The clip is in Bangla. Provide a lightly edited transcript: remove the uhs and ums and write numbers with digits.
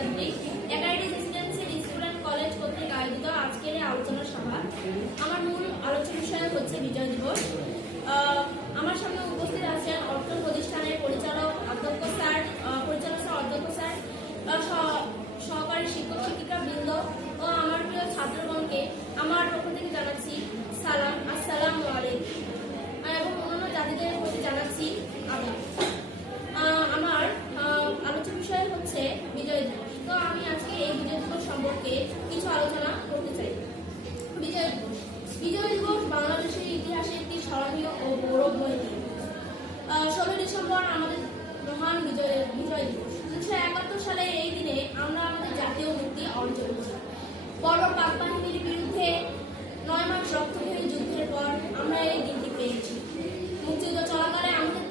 ছাত্রছাত্রী, একাডেমি রেসিডেন্সিয়াল স্টুডেন্ট কলেজ কর্তৃক আয়োজিত আজকের এই আলোচনা সভা। আমার মূল আলোচ্য বিষয় হচ্ছে বিজয় দিবস। আমার সামনে উপস্থিত আছেন অর্থ প্রতিষ্ঠানের পরিচালক অধ্যক্ষ স্যার, সহকারী শিক্ষক শিক্ষিকা বৃন্দ ও আমার প্রিয় ছাত্রগণকে আমার পক্ষ থেকে জানাচ্ছি সালাম, আসসালামু আলাইকুম, এবং অন্যান্য জাতিদের প্রতি জানাচ্ছি আদাব। আমার আলোচ্য বিষয় হচ্ছে বিজয় দিবস। তো আমি আজকে এই বিজয় দিবস সম্পর্কে কিছু আলোচনা করতে চাই। বিজয় দিবস বাংলাদেশের ইতিহাসে একটি স্মরণীয় ও গৌরবময় দিন। 16 ডিসেম্বর আমাদের মহান বিজয় দিবস। 1971 সালে এই দিনে আমরা আমাদের জাতীয় মুক্তি অর্জন করি। বর্বর পাক বাহিনীর বিরুদ্ধে 9 মাস রক্তক্ষয়ী যুদ্ধের পর আমরা এই দিনটি পেয়েছি। মুক্তিযুদ্ধ চলাকালে আমাদের